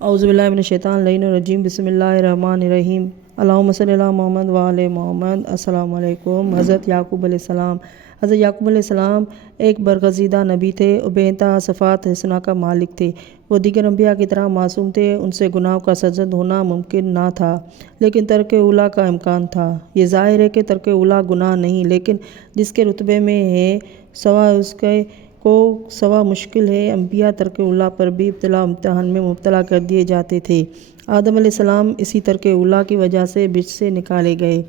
اعوذ باللہ من الشیطان اللعین الرجیم بسم اللہ الرحمن الرحیم اللہم صلی علی محمد وعلی محمد۔ السلام علیکم۔ حضرت یعقوب علیہ السلام علیہ السلام ایک برگزیدہ نبی تھے اور بے انتہا صفات حسنہ کا مالک تھے۔ وہ دیگر انبیاء کی طرح معصوم تھے، ان سے گناہوں کا سرزد ہونا ممکن نہ تھا، لیکن ترک اولیٰ کا امکان تھا۔ یہ ظاہر ہے کہ ترک اولیٰ گناہ نہیں، لیکن جس کے رتبے میں ہے سوا اس کے کو سوا مشکل ہے۔ انبیاء ترک اولیٰ پر بھی ابتلا و امتحان میں مبتلا کر دیے جاتے تھے۔ آدم علیہ السلام اسی ترک اولیٰ کی وجہ سے بچ سے نکالے گئے،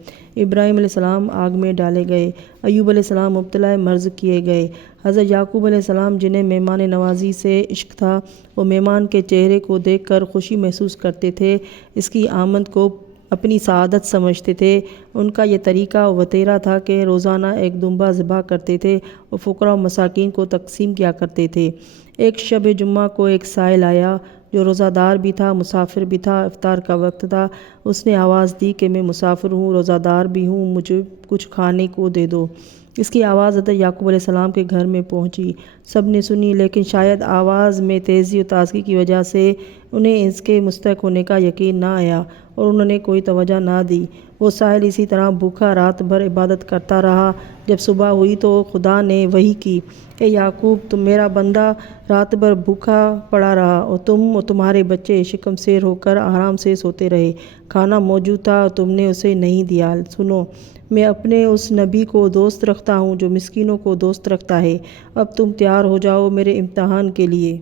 ابراہیم علیہ السلام آگ میں ڈالے گئے، ایوب علیہ السلام مبتلا مرض کیے گئے۔ حضرت یعقوب علیہ السلام جنہیں مہمان نوازی سے عشق تھا، وہ مہمان کے چہرے کو دیکھ کر خوشی محسوس کرتے تھے، اس کی آمد کو اپنی سعادت سمجھتے تھے۔ ان کا یہ طریقہ وطیرہ تھا کہ روزانہ ایک دمبہ ذبح کرتے تھے اور فقراء و مساکین کو تقسیم کیا کرتے تھے۔ ایک شب جمعہ کو ایک سائل آیا جو روزہ دار بھی تھا، مسافر بھی تھا۔ افطار کا وقت تھا۔ اس نے آواز دی کہ میں مسافر ہوں، روزہ دار بھی ہوں، مجھے کچھ کھانے کو دے دو۔ اس کی آواز حضرت یعقوب علیہ السلام کے گھر میں پہنچی۔ سب نے سنی، لیکن شاید آواز میں تیزی و تازگی کی وجہ سے انہیں اس کے مستحق ہونے کا یقین نہ آیا اور انہوں نے کوئی توجہ نہ دی۔ وہ سائل اسی طرح بھوکا رات بھر عبادت کرتا رہا۔ جب صبح ہوئی تو خدا نے وحی کی، اے یعقوب، تم میرا بندہ رات بھر بھوکا پڑا رہا اور تم اور تمہارے بچے شکم سیر ہو کر آرام سے سوتے رہے۔ کھانا موجود تھا اور تم نے اسے نہیں دیا۔ سنو، میں اپنے اس نبی کو دوست رکھتا ہوں جو مسکینوں کو دوست رکھتا ہے۔ اب تم تیار ہو جاؤ میرے امتحان کے لیے۔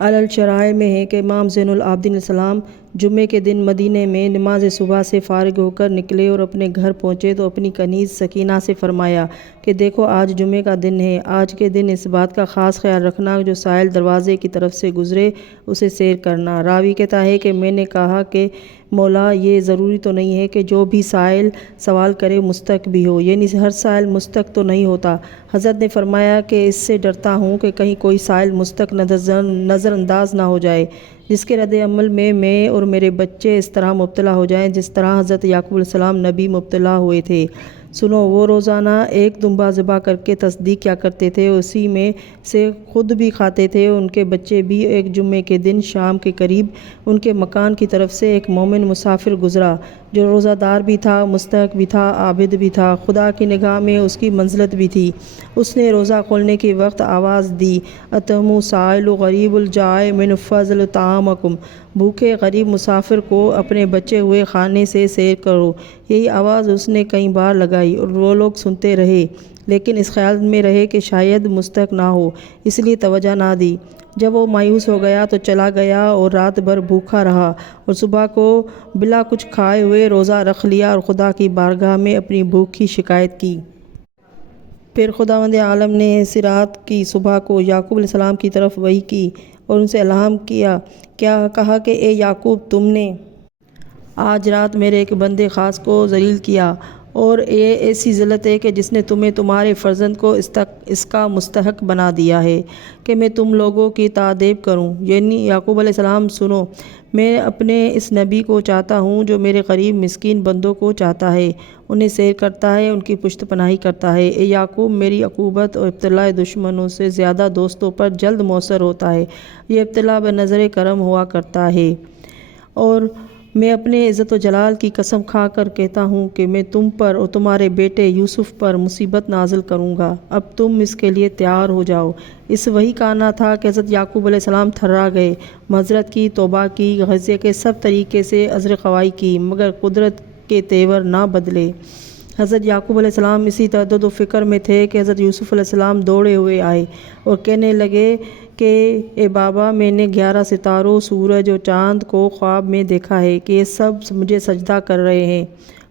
الشرائع میں ہے کہ امام زین العابدین علیہ السلام جمعے کے دن مدینے میں نماز صبح سے فارغ ہو کر نکلے اور اپنے گھر پہنچے تو اپنی کنیز سکینہ سے فرمایا کہ دیکھو، آج جمعے کا دن ہے۔ آج کے دن اس بات کا خاص خیال رکھنا جو سائل دروازے کی طرف سے گزرے اسے سیر کرنا۔ راوی کہتا ہے کہ میں نے کہا کہ مولا، یہ ضروری تو نہیں ہے کہ جو بھی سائل سوال کرے مستحق بھی ہو، یعنی ہر سائل مستحق تو نہیں ہوتا۔ حضرت نے فرمایا کہ اس سے ڈرتا ہوں کہ کہیں کوئی سائل مستحق نظر انداز نہ ہو جائے، جس کے رد عمل میں اور میرے بچے اس طرح مبتلا ہو جائیں جس طرح حضرت یعقوب علیہ السلام نبی مبتلا ہوئے تھے۔ سنو، وہ روزانہ ایک دمبہ ذبح کر کے تصدیق کیا کرتے تھے، اسی میں سے خود بھی کھاتے تھے، ان کے بچے بھی۔ ایک جمعے کے دن شام کے قریب ان کے مکان کی طرف سے ایک مومن مسافر گزرا جو روزہ دار بھی تھا، مستحق بھی تھا، عابد بھی تھا، خدا کی نگاہ میں اس کی منزلت بھی تھی۔ اس نے روزہ کھولنے کے وقت آواز دی، اتہموا سائل غریب الجائع من فضل طعامکم، بھوکے غریب مسافر کو اپنے بچے ہوئے کھانے سے سیر کرو۔ یہی آواز اس نے کئی بار لگائی اور وہ لوگ سنتے رہے، لیکن اس خیال میں رہے کہ شاید مستحق نہ ہو، اس لیے توجہ نہ دی۔ جب وہ مایوس ہو گیا تو چلا گیا اور رات بھر بھوکا رہا اور صبح کو بلا کچھ کھائے ہوئے روزہ رکھ لیا اور خدا کی بارگاہ میں اپنی بھوک کی شکایت کی۔ پھر خداوند عالم نے اسی رات کی صبح کو یعقوب علیہ السلام کی طرف وحی کی اور ان سے الہام کیا، کہا کہ اے یعقوب، تم نے آج رات میرے ایک بندے خاص کو ذلیل کیا اور یہ ایسی ذلت ہے کہ جس نے تمہیں تمہارے فرزند کو اس کا مستحق بنا دیا ہے کہ میں تم لوگوں کی تادیب کروں۔ یعنی یعقوب علیہ السلام، سنو، میں اپنے اس نبی کو چاہتا ہوں جو میرے غریب مسکین بندوں کو چاہتا ہے، انہیں سیر کرتا ہے، ان کی پشت پناہی کرتا ہے۔ اے یعقوب، میری عقوبت اور ابتلاء دشمنوں سے زیادہ دوستوں پر جلد مؤثر ہوتا ہے۔ یہ ابتلاء بنظر کرم ہوا کرتا ہے، اور میں اپنے عزت و جلال کی قسم کھا کر کہتا ہوں کہ میں تم پر اور تمہارے بیٹے یوسف پر مصیبت نازل کروں گا۔ اب تم اس کے لیے تیار ہو جاؤ۔ اس وحی کا آنا تھا کہ حضرت یعقوب علیہ السلام تھرا گئے، معذرت کی، توبہ کی، غصے کے سب طریقے سے عذر خواہی کی، مگر قدرت کے تیور نہ بدلے۔ حضرت یعقوب علیہ السلام اسی تردد و فکر میں تھے کہ حضرت یوسف علیہ السلام دوڑے ہوئے آئے اور کہنے لگے کہ اے بابا، میں نے 11 ستاروں، سورج اور چاند کو خواب میں دیکھا ہے کہ یہ سب مجھے سجدہ کر رہے ہیں۔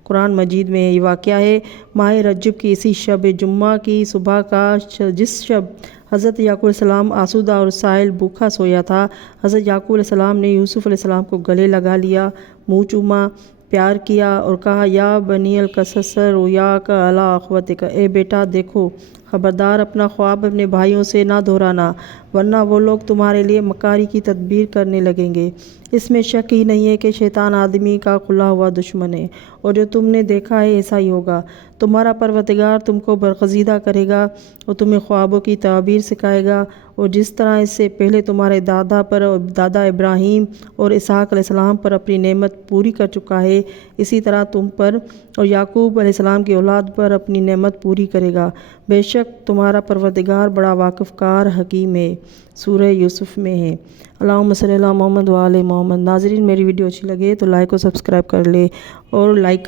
قرآن مجید میں یہ واقعہ ہے ماہ رجب کی اسی شب جمعہ کی صبح کا، جس شب حضرت یعقوب علیہ السلام آسودہ اور سائل بھوکا سویا تھا۔ حضرت یعقوب علیہ السلام نے یوسف علیہ السلام کو گلے لگا لیا، منہ چوما، پیار کیا اور کہا، یا بنی القصص رؤیاک علی اخوتک، اے بیٹا دیکھو، خبردار اپنا خواب اپنے بھائیوں سے نہ دہرانا، ورنہ وہ لوگ تمہارے لیے مکاری کی تدبیر کرنے لگیں گے۔ اس میں شک ہی نہیں ہے کہ شیطان آدمی کا کھلا ہوا دشمن ہے، اور جو تم نے دیکھا ہے ایسا ہی ہوگا۔ تمہارا پروردگار تم کو برگزیدہ کرے گا اور تمہیں خوابوں کی تعبیر سکھائے گا، اور جس طرح اس سے پہلے تمہارے دادا ابراہیم اور اسحاق علیہ السلام پر اپنی نعمت پوری کر چکا ہے، اسی طرح تم پر اور یعقوب علیہ السلام کی اولاد پر اپنی نعمت پوری کرے گا۔ بے شک تمہارا پروردگار بڑا واقف کار حکیم ہے۔ سورہ یوسف میں ہے۔ اللہم صلی علی محمد و آل محمد۔ ناظرین، میری ویڈیو اچھی لگے تو لائک اور سبسکرائب کر لے اور لائک